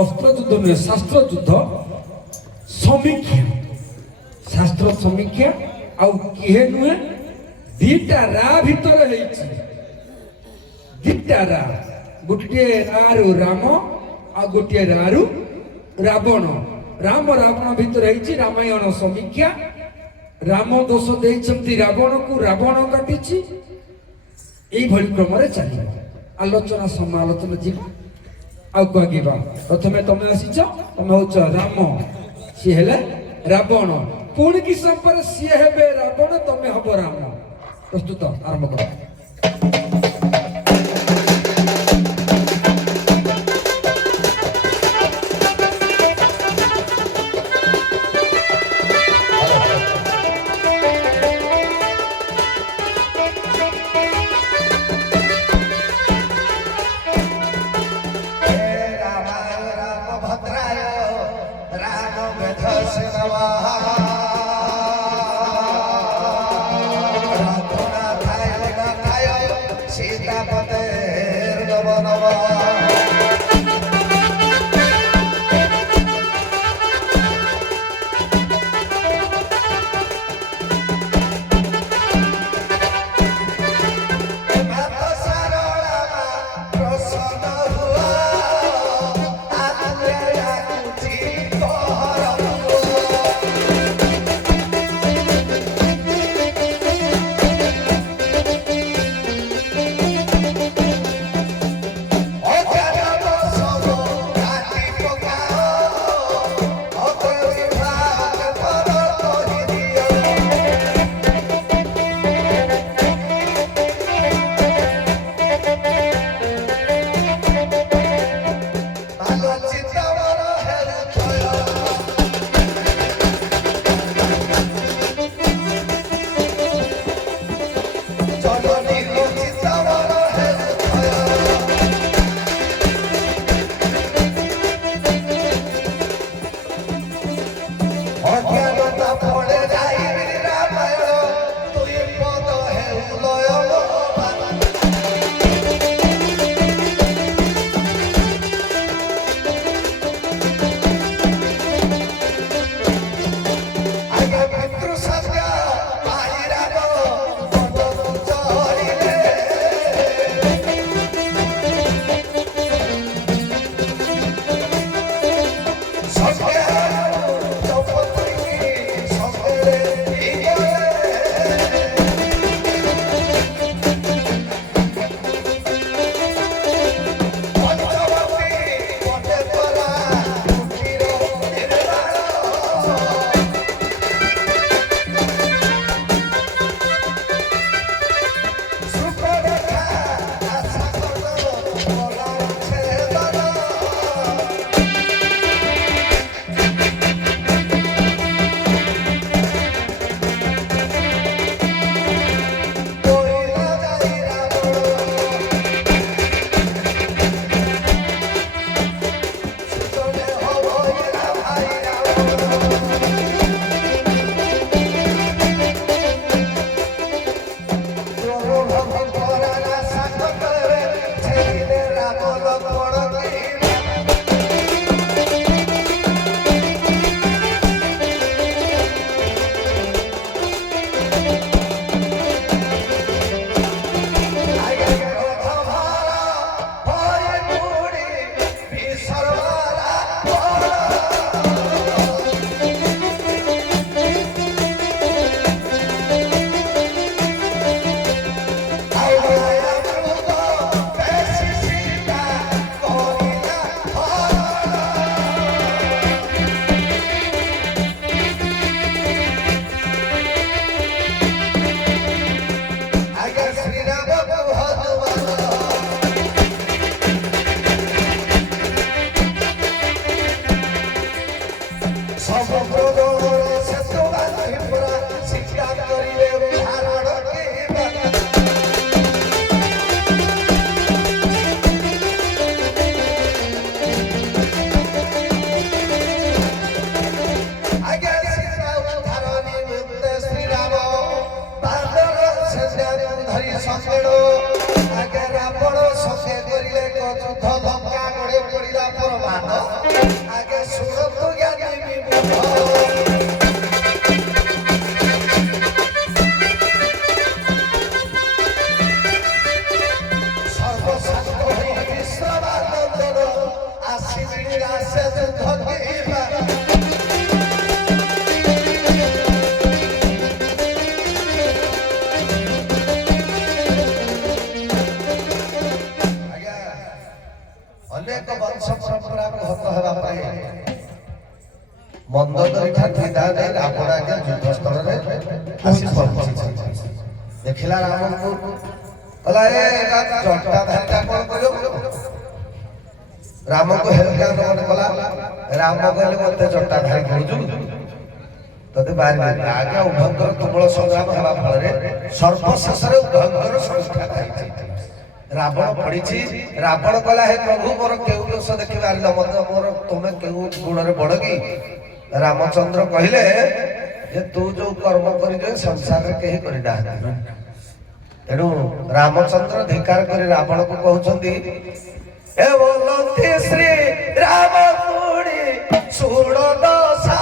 ଅସ୍ତ୍ରଯୁଦ୍ଧ ନୁହେଁ, ଶାସ୍ତ୍ର ଯୁଦ୍ଧ ସମୀକ୍ଷା, ଶାସ୍ତ୍ର ସମୀକ୍ଷା। ଆଉ କିଏ ନୁହେଁ, ଦିଟା ରା ଭିତରେ ହେଇଛି, ଦିଟା ରା, ଗୋଟିଏ ରାରୁ ରାମ ଆଉ ଗୋଟିଏ ରାରୁ ରାବଣ। ରାମ ରାବଣ ଭିତରେ ହେଇଛି ରାମାୟଣ ସମୀକ୍ଷା। ରାମ ଦୋଷ ଦେଇଛନ୍ତି ରାବଣକୁ, ରାବଣ କାଟିଛି। এইভাবে ক্রমে চালিব, আলোচনা সমালোচনা ଯିବା। ଆଉ କହିବା ପ୍ରଥମେ ତମେ ଆସିଛ, ତମେ ହଉଛ ରାମ, ସିଏ ହେଲେ ରାବଣ। ପୁଣି କିଛି ସମୟ ପରେ ସିଏ ହେବେ ରାବଣ, ତମେ ହବ ରାମ। ପ୍ରସ୍ତୁତ, ଆରମ୍ଭ କର। ଅନେକ ବଂଶ ପରମ୍ପରାକୁ ହତ ହେବା ପାଇଁ ମନ୍ଦୋଦରୀଠା ବିଦାୟ ନେଇ ରାବଣ ଆଜ୍ଞା ଯୁଦ୍ଧସ୍ଥଳରେ ଆସି ପହଞ୍ଚିଛନ୍ତି। ଦେଖିଲା ରାମଙ୍କୁ କହିଲା ଏ ଜଟାଧାରୀଟା କଣ କରିବ? ରାମକୁ ହେଲକା ମନେ କଲା। ରାମ କହିଲେ ମତେ ଜଟାଧାରୀ କହୁଛୁ ତତେ ବାହାରିବେ ଆଜ୍ଞା। ଉଭୟଙ୍କର ତୁମୁଳ ସଂଗ୍ରାମ ହେବା ଫଳରେ ସର୍ବଶେଷରେ ଉଭୟଙ୍କର ସଂସ୍କାର ହେଇଛି। ରାବଣ ପଡିଛି। ରାବଣ କହିଲା ହେ ପ୍ରଭୁ ମୋର କେଉଁ ଦୋଷ ଦେଖି ପାରିଲ ମତେ? ମୋର ତୁମେ କେଉଁ ଗୁଣରେ ବଡ କି? ରାମଚନ୍ଦ୍ର କହିଲେ ଯେ ତୁ ଯୋଉ କର୍ମ କରିଛୁ ସଂସାରରେ କେହି କରିନାହାନ୍ତି। ତେଣୁ ରାମଚନ୍ଦ୍ର ଧିକାର କରି ରାବଣକୁ କହୁଛନ୍ତି ଏ ବୋଲନ୍ତି ଶ୍ରୀ ରାମ ପୁଣି ଶୁଣ ଦଶା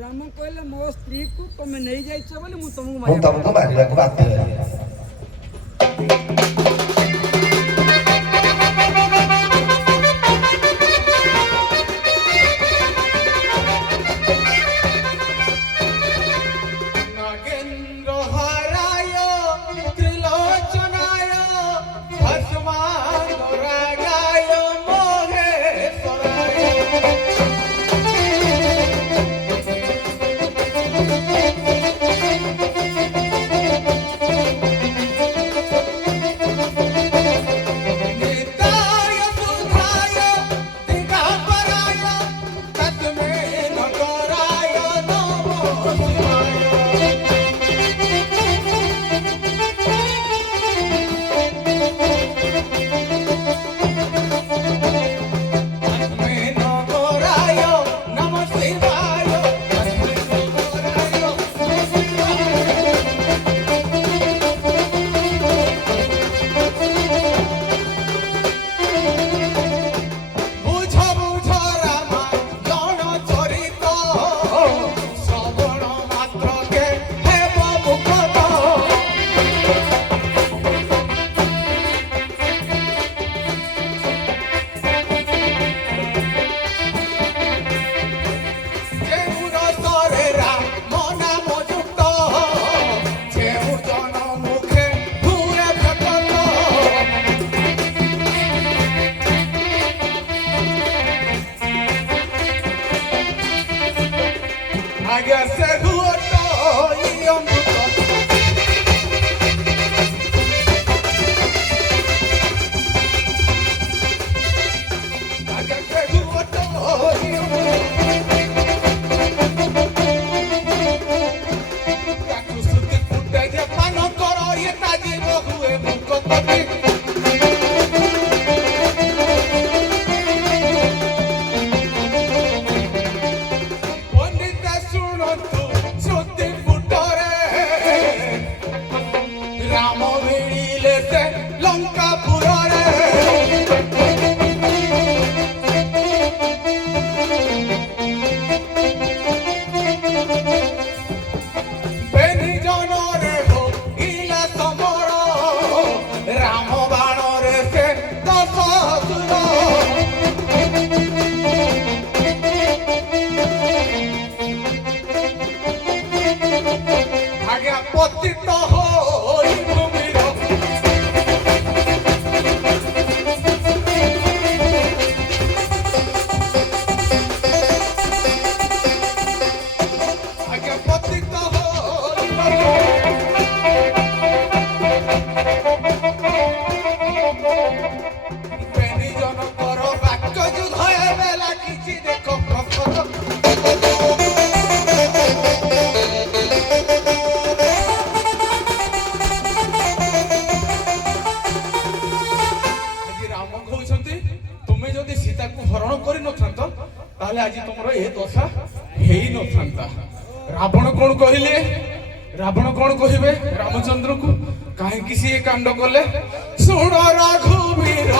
ରାମ କହିଲେ ମୋ ସ୍ତ୍ରୀକୁ ତମେ ନେଇଯାଇଛ ବୋଲି ମୁଁ ତମକୁ ମାରିବାକୁ ବାଧ୍ୟ ହେଲି। କଣ କହିଲେ ରାବଣ କଣ କହିବେ ରାମଚନ୍ଦ୍ରକୁ କାହିଁକି ସିଏ କାଣ୍ଡ କଲେ ଶୁଣ ରଘୁବୀର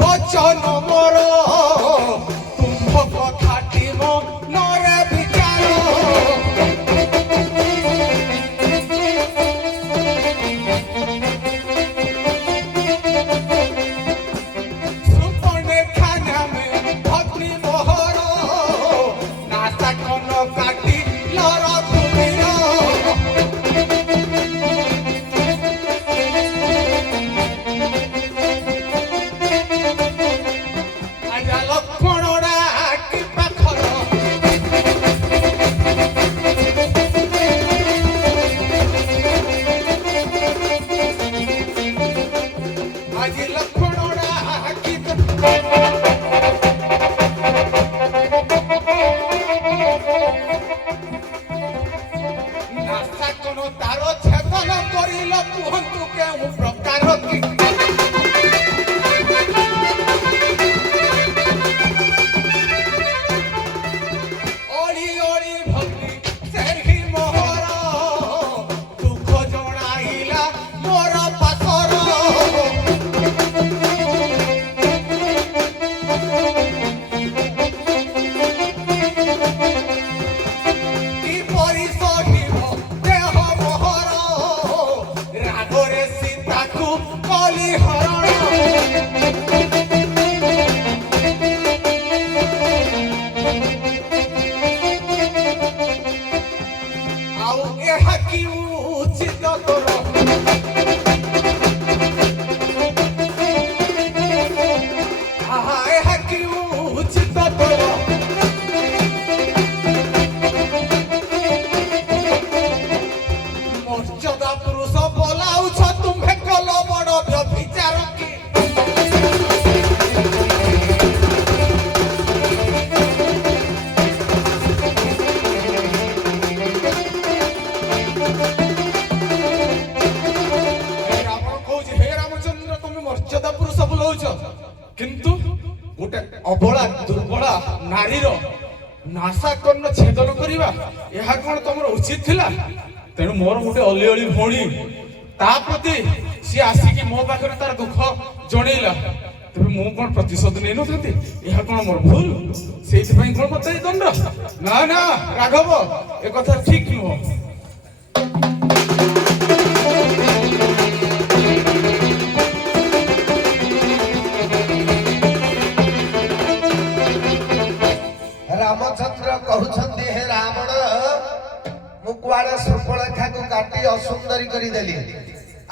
ବଚନ ମୋର ତୁମ୍ଭ କଥାଟି ମନରେ ବିଚାର ସୁପର୍ଣ୍ଣେଖା ନାମେ ଭଗ୍ନି ମୋହର ନାସା କନ କାଟି ରଘୁବୀର ଆଜା ଲକ୍ଷ୍ମଣରା କି ପାଖର ଆଜି ଲକ୍ଷ୍ମଣରା କି ନାସା କନ ତାର ଛେଦନ କରିଲ କୁହନ୍ତୁ କେଉଁ ପ୍ରକାର କି ଓଳି ଓଳି ଭକ୍ତି ସେହି ମୋହର ଦୁଃଖ ଜଣାଇଲା ମୋର ପାଶର କିପରି ସହିବ ଦେହ ମୋହର ରାଗରେ ସୀତାକୁ କଲି ହରଣ ଆଉ ଏହା କି ଉଚିତ ତୋର ଆହା ଏହା କି ଉଚିତ ତୋର ମର୍ଯ୍ୟାଦା ପୁରୁଷ ବୋଲାଉଛ ତୁମ୍ଭେ କଲ ବଡ଼ ବ୍ୟଭିଚାର କି ରାବଣ କହୁଛି ହେ ରାମଚନ୍ଦ୍ର ତମେ ମର୍ଯ୍ୟାଦା ପୁରୁଷ ବୋଲାଉଛ କିନ୍ତୁ ଗୋଟେ ଅବଳା ଦୁର୍ବଳା ନାରୀର ନାସା କର୍ଣ୍ଣ ଛେଦନ କରିବା ଏହା କଣ ତମର ଉଚିତ ଥିଲା ତେଣୁ ମୋର ଗୋଟେ ଅଲିଅଳି ଭଉଣୀ ତା ପ୍ରତି ସିଏ ଆସିକି ମୋ ପାଖରେ ତାର ଦୁଃଖ ଜଣେଇଲା ତେବେ ମୁଁ କଣ ପ୍ରତିଶୋଧ ନେଇନଥାନ୍ତି ଏହା କଣ ମୋର ଭୁଲ ସେଇଥିପାଇଁ କଣ ମତେ ଏଇ ଦଣ୍ଡ ନା ନା ରାଘବ ଏ କଥା ଠିକ ନୁହଁ ରାମଚନ୍ଦ୍ର କହୁଛନ୍ତି ହେ ରାବଣ ମୁଁ କୁଆଡେ ସୁପର୍ଣ୍ଣେଖାକୁ କାଟି ଅସୁନ୍ଦରୀ କରିଦେଲି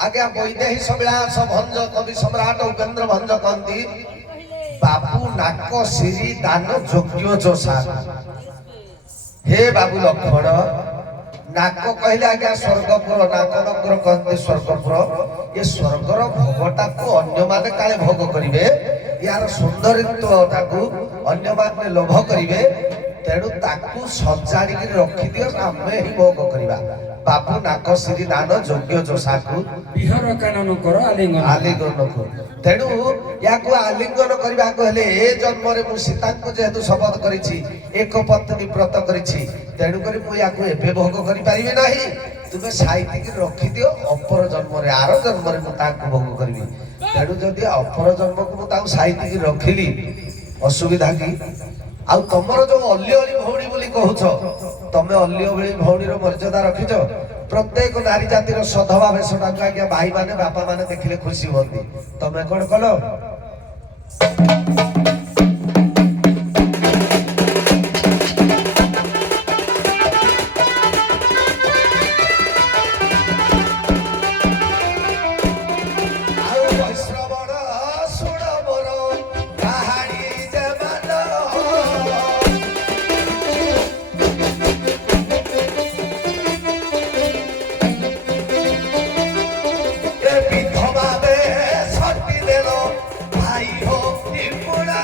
ଆଜ୍ଞା ବୈଦେହୀ ସବିଳାସ ଭଞ୍ଜ କବି ସମ୍ରାଟ ଉପେନ୍ଦ୍ର ଭଞ୍ଜ କହନ୍ତି ବାବୁ ନାକ ସିରି ଦାନ ଯୋଗ୍ୟ ଯୋଷା ହେ ବାବୁ ଲକ୍ଷ୍ମଣ ନାକ କହିଲେ ଆଜ୍ଞା ସ୍ୱର୍ଗପୁର ନାକ ନଗର କହନ୍ତି ସ୍ୱର୍ଗପୁର ଏ ସ୍ୱର୍ଗର ଭୋଗଟାକୁ ଅନ୍ୟମାନେ କାଳେ ଭୋଗ କରିବେ ୟାର ସୌନ୍ଦର୍ଯ୍ୟତାକୁ ଅନ୍ୟମାନେ ଲୋଭ କରିବେ ତେଣୁ ତାକୁ ସଜାଡ଼ିକି ରଖିଦିଅ ଆମେ ହିଁ ଭୋଗ କରିବା ବାବୁ ନାକ ସିରି ଦାନ ଯୋଗ୍ୟ ଯୋଷାକୁ ବିହର କାନନ କର ଆଲିଙ୍ଗନ ଆଲିଙ୍ଗନ କରୁ ତେଣୁ ୟାକୁ ଆଲିଙ୍ଗନ କରିବାକୁ ହେଲେ ଏ ଜନ୍ମରେ ମୁଁ ସୀତାଙ୍କୁ ଯେହେତୁ ଶପଥ କରିଛି ଏକ ପତ୍ନୀ ବ୍ରତ କରିଛି ତେଣୁକରି ମୁଁ ୟାକୁ ଏବେ ଭୋଗ କରିପାରିବି ନାହିଁ ତୁମେ ସାଇତିକି ରଖିଦିଅ ଅପର ଜନ୍ମରେ ଆର ଜନ୍ମରେ ମୁଁ ତାଙ୍କୁ ଭୋଗ କରିବି ତେଣୁ ଯଦି ଅପର ଜନ୍ମକୁ ମୁଁ ତାକୁ ସାଇତିକି ରଖିଲି ଅସୁବିଧା କି ଆଉ ତମର ଯୋଉ ଅଲିଅଳି ଭଉଣୀ ବୋଲି କହୁଛ ତମେ ଅଲିଅଳି ଭଉଣୀର ମର୍ଯ୍ୟାଦା ରଖିଛ ପ୍ରତ୍ୟେକ ନାରୀ ଜାତିର ସଧବା ବେଶଟାକୁ ଆଜ୍ଞା ଭାଇ ମାନେ ବାପା ମାନେ ଦେଖିଲେ ଖୁସି ହୁଅନ୍ତି ତମେ କଣ କଲ ଆଉ ବୈଶ୍ରବଣ ଶୁଣ ମୋର କାହାଣୀ ଜମାନ বিধবা সটি দেল ভাই হোক নিপুণা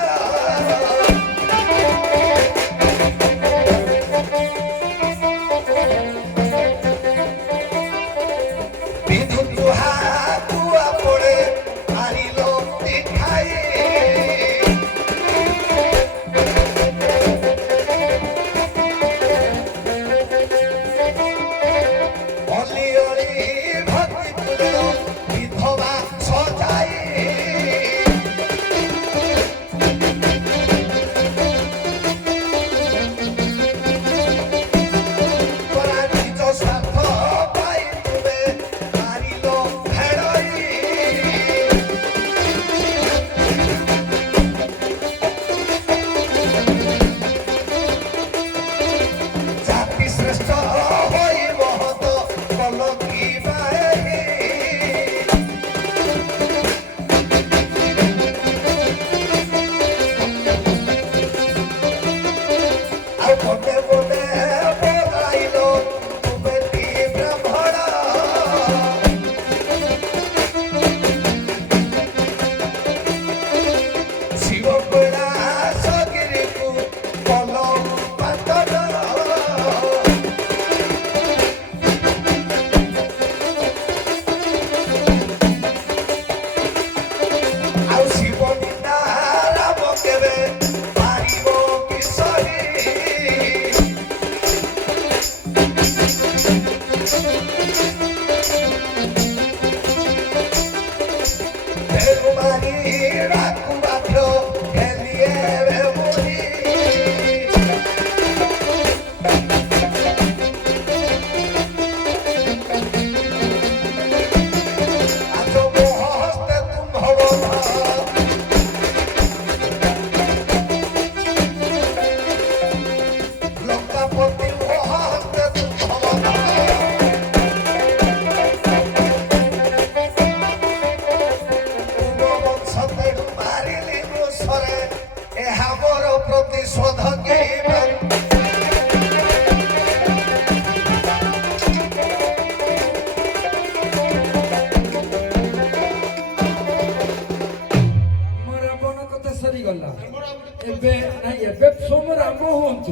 ରାମ ହୁଅନ୍ତୁ।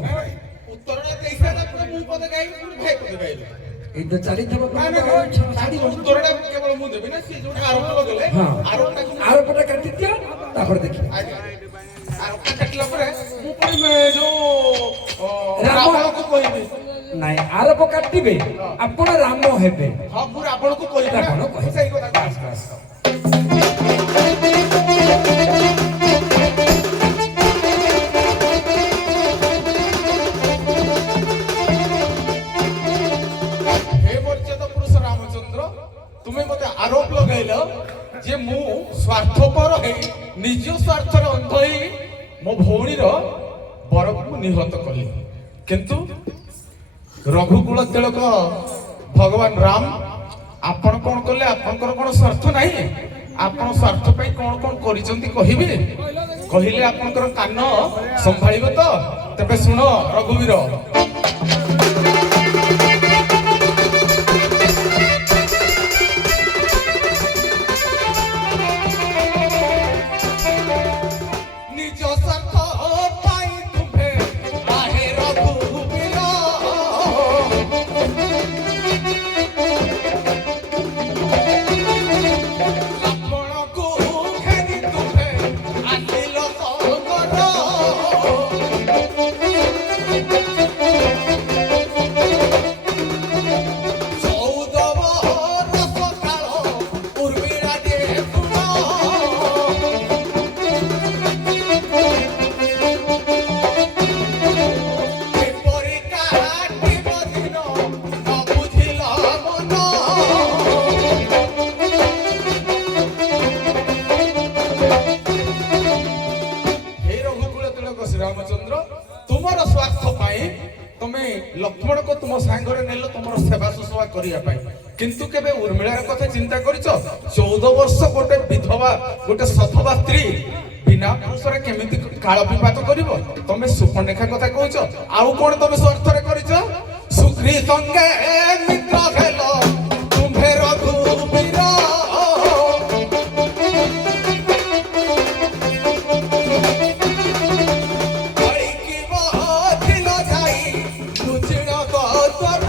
ଉତ୍ତରଟା ଦେଇସାରିଲା ପରେ ମୁଁ ପଦେ ଗାଇବି, ପୁଣି ଭାଇ ପଦେ ଗାଇବି। ଏଇ ତ ଚାଲିଥିବ ନା, ନା, ତାଙ୍କ ଉତ୍ତରଟା କେବଳ ମୁଁ ଦେବି ନା, ସିଏ ଯୋଉଟା ଆରୋପ ଲଗେଇଲେ ହଁ ଆରୋପଟାକୁ ଆରୋପଟା କାଟିଦିଅ ତାପରେ ଦେଖିବା। ଆଜ୍ଞା। ଆରୋପଟା କାଟିଲା ପରେ ମୁଁ ପୁଣି ଯୋଉ ରାମ- ରାବଣକୁ କହିବି। ନାଇଁ ଆରୋପ କାଟିବେ, ଆପଣ ରାମ ହେବେ। ହଁ, ମୁଁ ରାବଣକୁ କହିବି ନା, ରାବଣ ମୁଁ କହିବେ। ସେଇ କଥା ବାସ୍, ବାସ୍। ହେ ମର୍ଯ୍ୟାଦା ପୁରୁଷ ରାମଚନ୍ଦ୍ର, ତୁମେ ମତେ ଆରୋପ ଲଗାଇଲ ଯେ ମୁଁ ସ୍ୱାର୍ଥପର ହେଇ ନିଜ ସ୍ୱାର୍ଥରେ ଅନ୍ଧ ହେଇ ମୋ ଭଉଣୀର ବରକୁ ନିହତ କଲି। କିନ୍ତୁ ରଘୁକୁଳ ତିଳକ ଭଗବାନ ରାମ ଆପଣ କଣ କଲେ? ଆପଣଙ୍କର କଣ ସ୍ୱାର୍ଥ ନାହିଁ? ଆପଣ ସ୍ୱାର୍ଥ ପାଇଁ କଣ କଣ କରିଛନ୍ତି କହିବେ? କହିଲେ ଆପଣଙ୍କର କାନ ସମ୍ଭାଳିବ ତ? ତେବେ ଶୁଣ ରଘୁବୀର। ନିଜ ସ୍ୱାର୍ଥ ପାଇଁ ତୁମେ ଆହେ ରଘୁବୀର, ରାବଣକୁ ଘେନି ତୁମେ ଆସିଲ ସଙ୍ଗର। ଚଉଦ ବରଷ କାଳ ଉର୍ମିଳା ଦିଏ ଶୁଣ, ଏପରି କାଟିବ ଦିନ ନ ବୁଝିଲ ମନ। ହେ ରଘୁକୁଳ ତିଳକ ଶ୍ରୀରାମଚନ୍ଦ୍ର, ତୁମର ସ୍ୱାର୍ଥ ପାଇଁ ତମେ ଲକ୍ଷ୍ମଣକୁ ତୁମ ସାଙ୍ଗରେ ନେଲ ତୁମର ସେବା ଶୁଶ୍ରୂଷା କରିବା ପାଇଁ, କିନ୍ତୁ କେବେ ଉର୍ମିଳାର କଥା ଚିନ୍ତା କରିଛ? 14 ବର୍ଷ ଗୋଟେ ବିଧବା, ଗୋଟେ ସଧବା ସ୍ତ୍ରୀ ବିନା ପୁରୁଷରେ କେମିତି କାଳ ବିପାତ କରିବ? ତମେ ସୁପର୍ଣ୍ଣେଖା କଥା କହୁଛ, ଆଉ କଣ ତମେ ସ୍ୱାର୍ଥରେ କରିଛ? ସୁଗ୍ରୀ ସଙ୍ଗେ ମିତ୍ର ହେଲ ତୁମ୍ଭେ ରଘୁବୀର, କହିକି ବଧିଲ ଯାଇ ଲୁଚିଣ ଗୋଚର।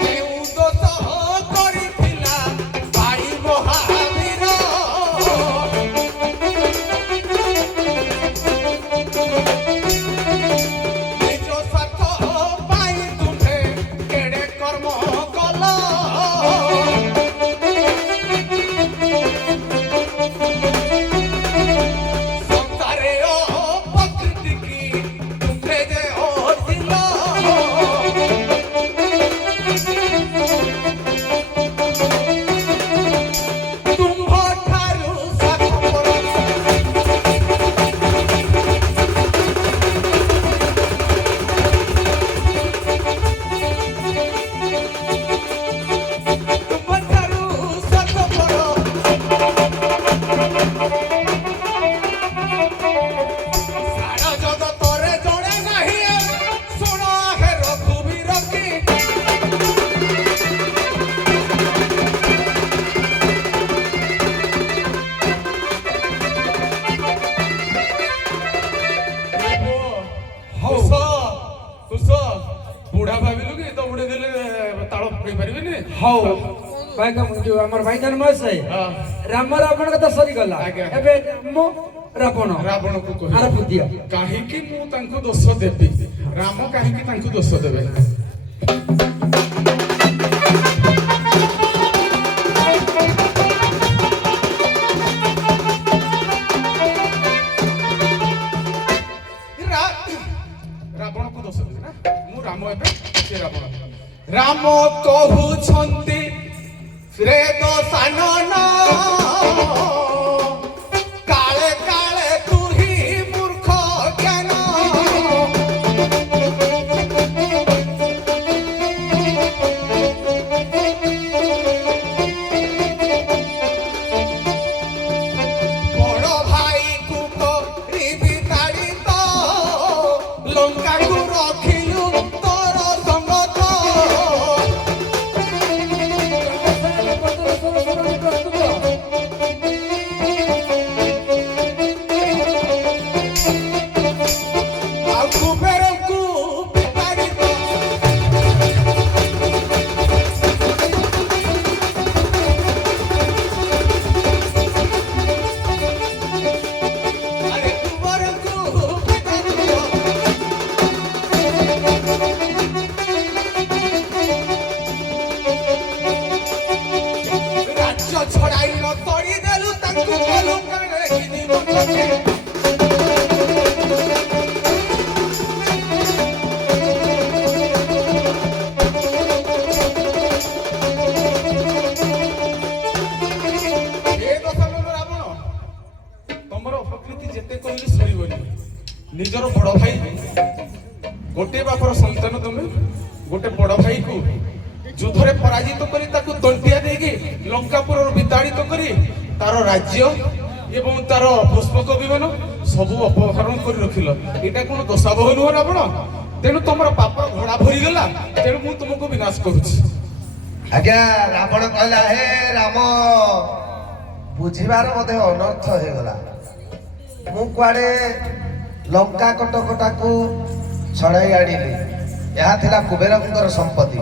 କେଉଁ ଦୋଷ କରିଥିଲା ଭାଇ ମହାବୀର, ନିଜ ସ୍ୱାର୍ଥ ପାଇଁ ତୁମେ କେଡ଼େ କର୍ମ କଲ। ସଂସାରେ ଅପକୃତି କି ତୁମେ ଯେ ଓଢ଼ିଲ, ତୁମ୍ଭଠାରୁ ସ୍ୱାର୍ଥପର ତୁମ୍ଭଠାରୁ ସ୍ୱାର୍ଥପର ସାରା ଜଗତରେ ଜଣେ ନାହିଁ, ଶୁଣ ହେ ରଘୁବୀର କି। ହଉ। ବୁଢା ଭାବିଲୁ କି ତ ବୁଢେ ଦେଲେ ତାଳ ପକେଇ ପାରିବେନି। ହଉ ଭାଇ, ଯୋଉ ଆମର ଭାଇଜାନ ମହାଶୟ, ହଁ। ରାମ ରାବଣ କଥା ସରିଗଲା। ଆଜ୍ଞା। ଏବେ ରାମ ରାବଣ ରାବଣକୁ ଆରୋପ କହିଲେ ଦିଅ। କାହିଁକି ମୁଁ ତାଙ୍କୁ ଦୋଷ ଦେବି? ରାମ କାହିଁକି ତାଙ୍କୁ ଦୋଷ ଦେବେ? ରାବଣକୁ ଦୋଷ ଦେବି ନା, ମୁଁ ରାମ ଏବେ ସେ ରାବଣ। ରାମ କହୁଛନ୍ତି ରେ ଦୋଷାନନ, କାଳେ କାଳେ ତୁ ହି ମୂର୍ଖ ଜ୍ଞାନ। ବଡ଼ ଭାଇକୁ କରିବି ତାଡ଼ିତ, ଲଙ୍କାକୁ ରଖିଲୁ ତୋର ସଙ୍ଗତ। ପ୍ରସ୍ତୁତ କୁବେରଙ୍କୁ ବିତାଡ଼ିବ। ଆରେ କୁବେରଙ୍କୁ ବିତାଡ଼ିବ। ରାଜ୍ୟ ଛଡ଼ାଇ ନ କରିଦେଲୁ ତାଙ୍କୁ କଲୁ କାହିଁକି ମତେ? ତମର ଅପକୀର୍ତ୍ତି ଯେତେ କହିଲେ ସରିବନି। ନିଜର ବଡ ଭାଇ ଗୋଟିଏ ବାପର ସନ୍ତାନ ତମେ ଗୋଟେ ବଡ ଭାଇକୁ ଯୁଦ୍ଧରେ ପରାଜିତ କରି ତାକୁ ତଣ୍ଟିଆ ଦେଇକି ଲଙ୍କାପୁରରୁ ବିତାଡ଼ିତ କରି ତାର ରାଜ୍ୟ ଏବଂ ତାର ପୁଷ୍ପକ ବିମାନ ସବୁ ଅପହରଣ କରି ରଖିଲ। ଏଇଟା କଣ ଦୋଷାବହ ନୁହଁ ରାବଣ? ତେଣୁ ତମର ପାପ ଘୋଡା ଭରିଗଲା। ତେଣୁ ମୁଁ ତୁମକୁ ବିନାଶ କରୁଛି। ଆଜ୍ଞା ରାବଣ କହିଲା ହେ ରାମ ବୁଝିବାର ବୋଧେ ଅନର୍ଥ ହେଇଗଲା। ମୁଁ କୁଆଡେ ଲଙ୍କା କଟକଟାକୁ ଛଡାଇ ଆଣିଲି। ଏହା ଥିଲା କୁବେରଙ୍କର ସମ୍ପତ୍ତି।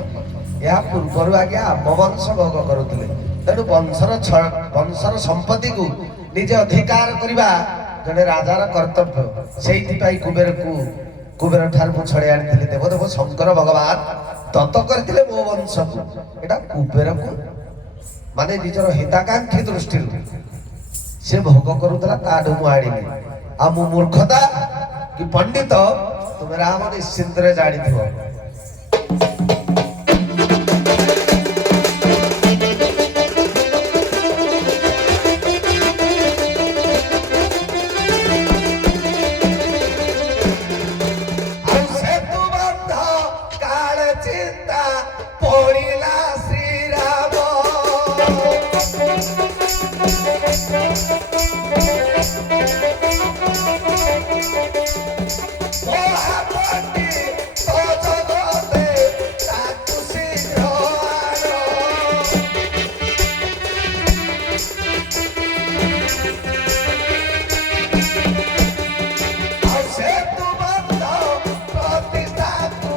ଏହା ପୂର୍ବରୁ ଆଜ୍ଞା ଆମ ବଂଶ ଭୋଗ କରୁଥିଲେ। ତେଣୁ ବଂଶର ସମ୍ପତ୍ତିକୁ ନିଜେ ଅଧିକାର କରିବା ଜଣେ ରାଜାର କର୍ତ୍ତବ୍ୟ। ସେଇଥିପାଇଁ କୁବେର ଠାରୁ ମୁଁ ଛଡାଇ ଆଣିଥିଲି। ଦେବଦେବ ଶଙ୍କର ଭଗବାନ ଦତ୍ତ କରିଥିଲେ ମୋ ବଂଶକୁ। ଏଇଟା କୁବେରକୁ ମାନେ ନିଜର ହିତାକାଂକ୍ଷୀ ଦୃଷ୍ଟିରୁ ସେ ଭୋଗ କରୁଥିଲା, ତାଠୁ ମୁଁ ଆଣିଲି। ଆଉ ମୁଁ ମୂର୍ଖତା କି ପଣ୍ଡିତ ତୁମେ ରାମ ନିଶ୍ଚିନ୍ତରେ ଜାଣିଥିବ। ଆଉ ସେତୁ ବନ୍ଧ କାଳେ ଚିନ୍ତା ପଡ଼ିଲା ଶ୍ରୀରାମ। ମହାପଣ୍ଡି ତ ଜଗତେ ତାକୁ ଶୀଘ୍ର ଆଣ। ଆଉ ସେତୁ ବନ୍ଧ ପ୍ରତିଷ୍ଠାକୁ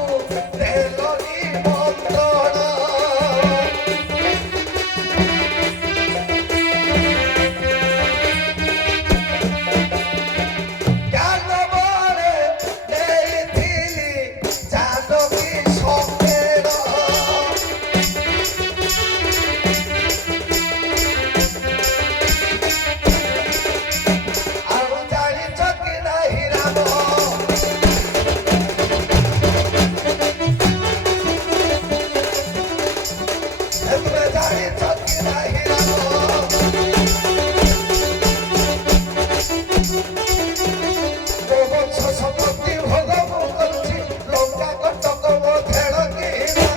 ଦେଲ ନିମନ୍ତ୍ରଣ। ଜ୍ଞାନବଳେ ନେଇଥିଲି ଜାନକୀ ସଙ୍କେତ। ଆଉ ଜାଣିଛ କି ନାହିଁ ରାମ? ତୁମେ ଜାଣିଛ କି ନାହିଁ ରାମ? ମୋ ବଂଶ ସମ୍ପତ୍ତି ଭୋଗ ମୁଁ କରୁଛି। ଲଙ୍କା କଟକ ମୋ ଧେଡ଼ କିଣା।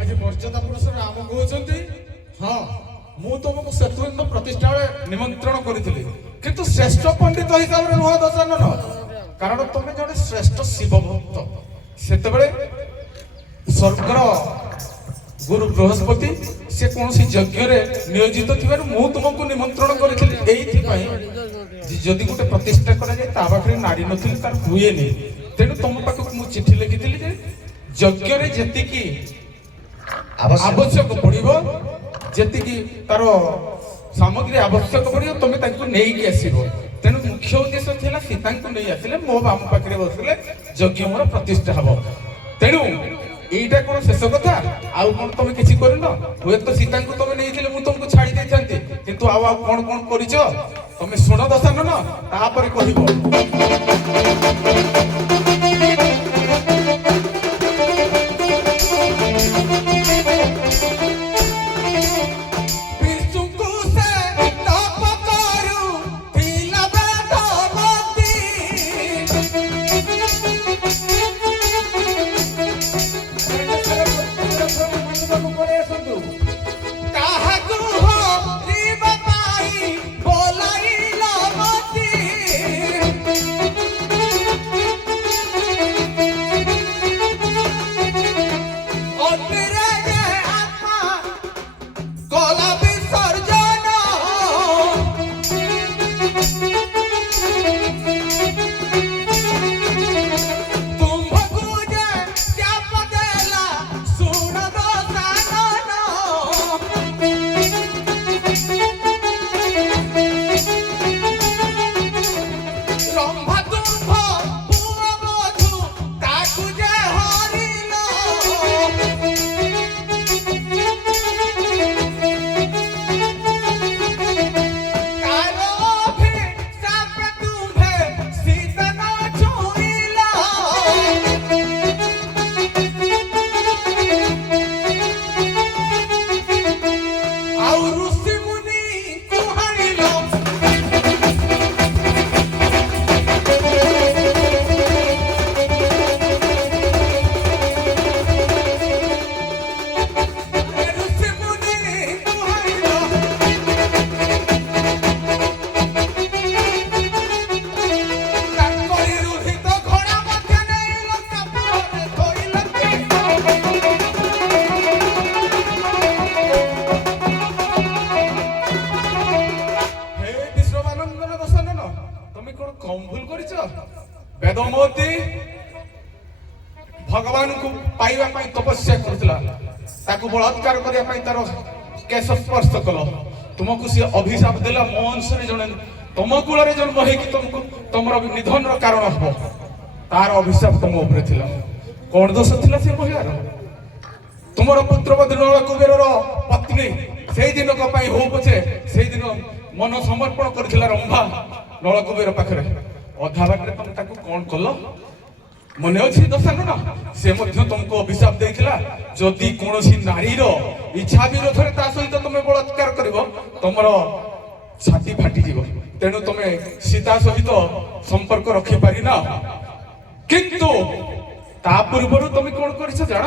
ଆଜି ମର୍ଯ୍ୟାଦା ପୁରୁଷ ରାମ କହୁଛନ୍ତି, ହଁ ମୁଁ ତମକୁ ଶତ୍ରୁଘ୍ନ ପ୍ରତିଷ୍ଠା ବେଳେ ନିମନ୍ତ୍ରଣ କରିଥିଲି, କିନ୍ତୁ ଶ୍ରେଷ୍ଠ ପଣ୍ଡିତ ହିସାବରେ ନୁହଁ ଦଶାନନ। କାରଣ ତମେ ଜଣେ ଶ୍ରେଷ୍ଠ ଶିବ ଭକ୍ତ। ସେତେବେଳେ ସ୍ୱର୍ଗର ଗୁରୁ ବୃହସ୍ପତି ସେ କୌଣସି ଯଜ୍ଞରେ ନିୟୋଜିତ ଥିବାରୁ ମୁଁ ତୁମକୁ ନିମନ୍ତ୍ରଣ କରିଥିଲି। ଏଇଥିପାଇଁ ଯଦି ଗୋଟେ ପ୍ରତିଷ୍ଠା କରାଯାଏ ତା ପାଖରେ ନାରୀ ନଥିଲେ ତାର ହୁଏନି। ତେଣୁ ତମ ପାଖକୁ ମୁଁ ଚିଠି ଲେଖିଥିଲି ଯେ ଯଜ୍ଞରେ ଯେତିକି ଆବଶ୍ୟକ ପଡିବ, ଯେତିକି ତାର ସାମଗ୍ରୀ ଆବଶ୍ୟକ ପଡିବ, ତମେ ତାଙ୍କୁ ନେଇକି ଆସିବ। ତେଣୁ ମୁଖ୍ୟ ଉଦ୍ଦେଶ୍ୟ ଥିଲା ସୀତାଙ୍କୁ ନେଇ ଆସିଲେ ମୋ ବାମ ପାଖରେ ବସିଲେ ଯଜ୍ଞ ମୋର ପ୍ରତିଷ୍ଠା ହବ। ତେଣୁ ଏଇଟା କଣ ଶେଷ କଥା? ଆଉ କଣ ତମେ କିଛି କରିନ? ହୁଏତ ସୀତାଙ୍କୁ ତମେ ନେଇଥିଲେ ମୁଁ ତମକୁ ଛାଡି ଦେଇଥାନ୍ତି, କିନ୍ତୁ ଆଉ କଣ କଣ କରିଛ ତମେ ଶୁଣ ଦଶାନନ, ତାପରେ କହିବ। ବିଶୁଙ୍କୁ ସେ ତପ କରୁଥିଲା ବେଦବତୀ। କାହାକୁ ହରିବା ପାଇଁ ବୋଲାଇଲ ମତି। ତାକୁ ବଳାତ୍କାର କରିବା ପାଇଁ ତାର କେଶ ସ୍ପର୍ଶ କଲ, ତୁମକୁ ସେ ଅଭିଶାପ ଦେଲା ମୋ ଅଂଶରେ ଜଣେ ତମ କୂଳରେ ଜନ୍ମ ହେଇକି ତମକୁ ତମର ନିଧନର କାରଣ ହବ, ତାର ଅଭିଶାପ ତମ ଉପରେ ଥିଲା। କଣ ଦୋଷ ଥିଲା ସେ ମହିଳାର? ତୁମର ପୁତ୍ରବଧୂ ନଳକୁବେରର ପତ୍ନୀ ସେଇ ଦିନକ ପାଇଁ ହଉ ପଛେ ସେଇଦିନ ମନ ସମର୍ପଣ କରିଥିଲା ରମ୍ଭା ନଳକୁବେର ପାଖରେ। ଅଧା ବାଟରେ ତମେ ତାକୁ କଣ କଲ ମନେ ଅଛି ଦଶାନନ? ସେ ମଧ୍ୟ ତମକୁ ଅଭିଶାପ ଦେଇଥିଲା, ଯଦି କୌଣସି ନାରୀର ଇଚ୍ଛା ବିରୋଧରେ ତା ସହିତ ତମେ ବଳାତ୍କାର କରିବ ତମର ଛାତି ଫାଟିଯିବ, ତେଣୁ ତମେ ସୀତା ସହିତ ସମ୍ପର୍କ ରଖିପାରିନ। କିନ୍ତୁ ତା ପୂର୍ବରୁ ତମେ କଣ କରିଛ ଜାଣ?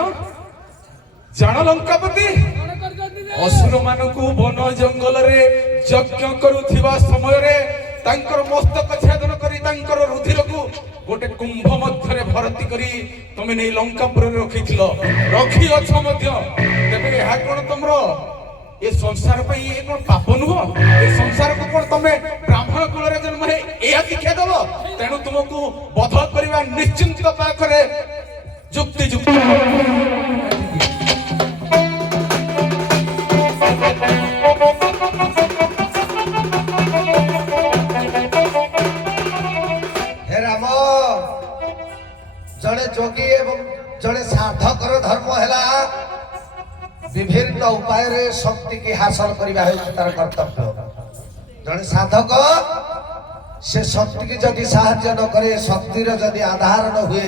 ଲଙ୍କାପତି ଅସୁର ମାନଙ୍କୁ ବନ ଜଙ୍ଗଲରେ ଯଜ୍ଞ କରୁଥିବା ସମୟରେ ତାଙ୍କର ମସ୍ତକ ଛେଦନ କରି ତାଙ୍କର ରୁଧିରକୁ ଗୋଟେ କୁମ୍ଭ ମଧ୍ୟରେ ଭର୍ତ୍ତି କରି ତମେ ନେଇ ଲଙ୍କାପୁରରେ ରଖିଥିଲ, ରଖିଅଛ ମଧ୍ୟ। ତେବେ ଏହା କଣ ତମର ଏ ସଂସାର ପାଇଁ ଏ କଣ ପାପ ନୁହଁ? ଏ ସଂସାରକୁ କଣ ତମେ ବ୍ରାହ୍ମଣ କୁଳରେ ଜନ୍ମ ହେଇ ଏହା ଶିକ୍ଷା ଦବ? ତେଣୁ ତୁମକୁ ବଧ କରିବା ନିଶ୍ଚିନ୍ତ ପାଖରେ ଯୁକ୍ତିଯୁକ୍ତ। हे राम, जड़े जोगी एवं जड़े साधकर धर्म है विभिन्न उपाय शक्ति की हासिल करने तार कर्तव्य। जड़े साधक से शक्ति की जदि साहाय्य न करे, शक्तिर जदि आधार न हुए,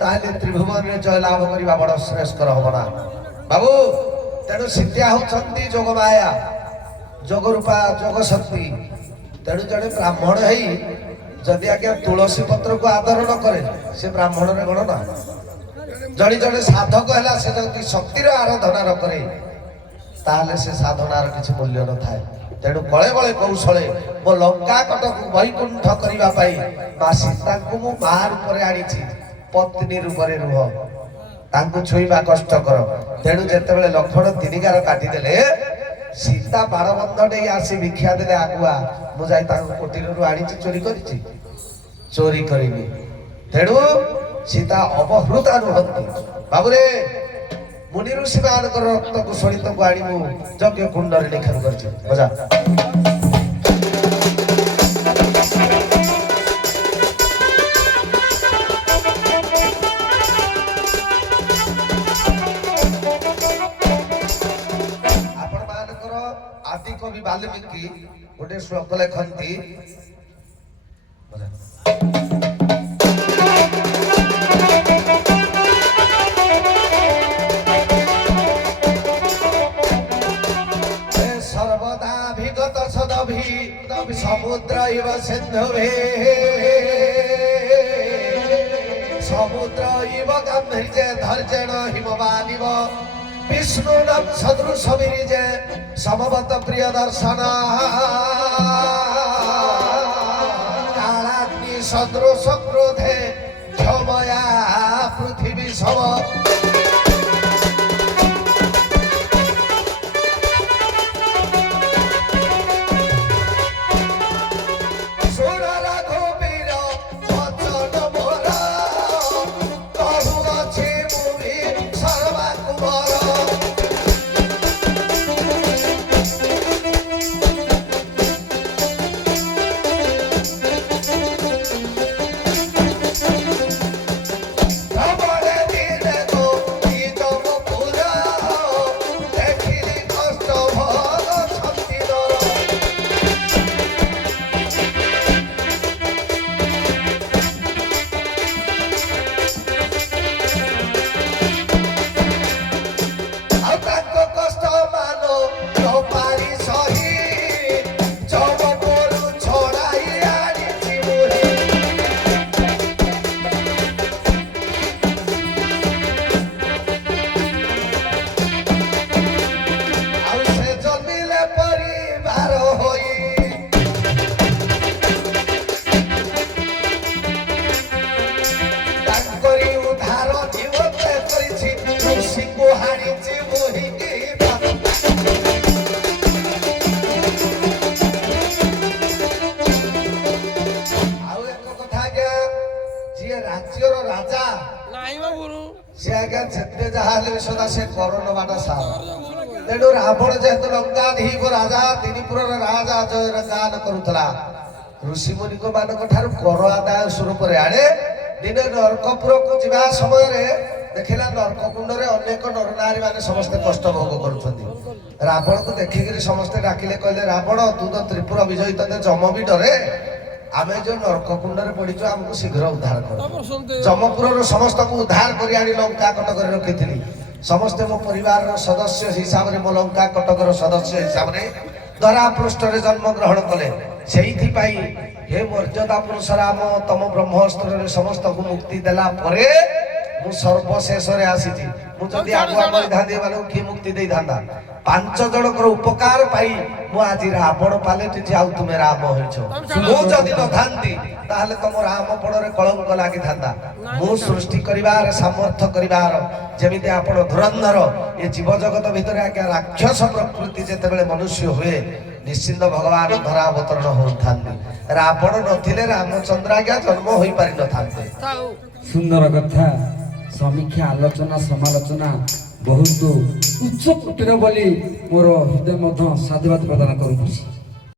ताले त्रिभुवन में जय लाभ करने बड़ श्रेष्ठकर हम ना बाबू। तेणु सीता होती जोग माया, जोग रूपा जोग शक्ति। तेणु जड़े ब्राह्मण है जदि आज्ञा तुलसी पत्र को आदर न करे से ब्राह्मण रे गण ना। जड़े जड़े साधक है से जदि शक्तिर आराधना न करे ताले से साधनार किसी मूल्य न थाए। तेणु कले बले कौशले मो लंका कटक वैकुंठ करने माँ सीता को मु माँ रूप आनी पत्नी रूप रुह तांकु छुईबा कष्टकर। तेणु जेतेबेले लक्ष्मण तिनिकार काटिदेले सीता बाणबंध नहीं आसी भिक्षा देले आगुआ मुझे कोटीर आनी चोरी करी चोरी करी। तेणु सीता अपहृता नुहंती बाबुरे मुनि ऋषि मान रक्त को सड़ित को आनी यज्ञ कुंड निखन कर मजा। आदि कवि वाल्मीकि गोटे श्लोक लिखती सर्वदा विगत सदभि समुद्र इव सिन्धुभे समुद्र इव गांभीर्ये धैर्येण हिमवानिव विष्णुरं सदृश विरिजे समवत प्रिय दर्शन कालाग्नि सदृश क्रोधे क्षमया पृथ्वी सम ଯେତେ ଯାହା ହେଲେ ବି ସଦା ସେ କର ନବାଟା ସାର। ତେଣୁ ରାବଣ ଯେହେତୁ ଲଙ୍କାଧୀପ ରାଜା, ତିନିପୁରର ରାଜା ଜୟର ଗାନ କରୁଥିଲା, ଋଷିମୁନିଙ୍କ ମାନଙ୍କ ଠାରୁ କର ଆଦାୟ ସ୍ୱରୂପରେ ଆଣେ ଦିନେ ନରକପୁରକୁ ଯିବା ସମୟରେ ଦେଖିଲା ନରକ କୁଣ୍ଡରେ ଅନେକ ନରନାରୀ ମାନେ ସମସ୍ତେ କଷ୍ଟ ଭୋଗ କରୁଛନ୍ତି। ରାବଣକୁ ଦେଖିକିରି ସମସ୍ତେ ଡାକିଲେ, କହିଲେ ରାବଣ ତୁ ତ ତ୍ରିପୁର ବିଜୟୀ, ତତେ ଯମ ବି ଡରେ, ଆମେ ଯୋଉ ନରକ କୁଣ୍ଡରେ ପଡିଛୁ ଆମକୁ ଶୀଘ୍ର ଉଦ୍ଧାର କର। ଯମପୁରର ସମସ୍ତଙ୍କୁ ଉଦ୍ଧାର କରି ଆଣି ଲଙ୍କା କଟକରେ ରଖିଥିଲି। ସମସ୍ତେ ମୋ ପରିବାରର ସଦସ୍ୟ ହିସାବରେ, ମୋ ଲଙ୍କା କଟକର ସଦସ୍ୟ ହିସାବରେ ଧରା ପୃଷ୍ଠରେ ଜନ୍ମ ଗ୍ରହଣ କଲେ। ସେଇଥିପାଇଁ ହେ ମର୍ଯ୍ୟାଦା ପୁରୁଷ ରାମ, ତମ ବ୍ରହ୍ମାସ୍ତ୍ରରେ ସମସ୍ତଙ୍କୁ ମୁକ୍ତି ଦେଲା ପରେ ମୁଁ ସର୍ବଶେଷରେ ଆସିଛି। ମୁଁ ଯଦି ଆଗୁଆ କରିଥାନ୍ତି ଏମାନଙ୍କୁ କିଏ ମୁକ୍ତି ଦେଇଥାନ୍ତା? 5 ଜଣଙ୍କର ଉପକାର ପାଇ ମୁଁ ଆଜି ରାବଣ ପାଲଟିଛି, ଆଉ ତୁମେ ରାମ ହେଇଛ। ମୁଁ ଯଦି ନଥାନ୍ତି ତାହେଲେ ତମ ରାମ ପଣରେ କଳଙ୍କ ଲାଗିଥାନ୍ତା। ମୁଁ ସୃଷ୍ଟି କରିବାର, ସାମର୍ଥ୍ୟ କରିବାର, ଯେମିତି ଆପଣ ଧୁରନ୍ଧର ଏ ଜୀବ ଜଗତ ଭିତରେ ଆଜ୍ଞା ରାକ୍ଷସ ପ୍ରକୃତି ଯେତେବେଳେ ମନୁଷ୍ୟ ହୁଏ, ନିଶ୍ଚିନ୍ତ ଭଗବାନ ଧରା ଅବତରଣ ହୋଇଥାନ୍ତି। ରାବଣ ନଥିଲେ ରାମଚନ୍ଦ୍ର ଆଜ୍ଞା ଜନ୍ମ ହୋଇପାରିନଥାନ୍ତେ। ସୁନ୍ଦର କଥା, ସମୀକ୍ଷା, ଆଲୋଚନା, ସମାଲୋଚନା ବହୁତ ଉଚ୍ଚ କୋଟିର ବୋଲି ମୋର ହୃଦୟ ମଧ୍ୟ ସାଧୁବାଦ ପ୍ରଦାନ କରୁଛି।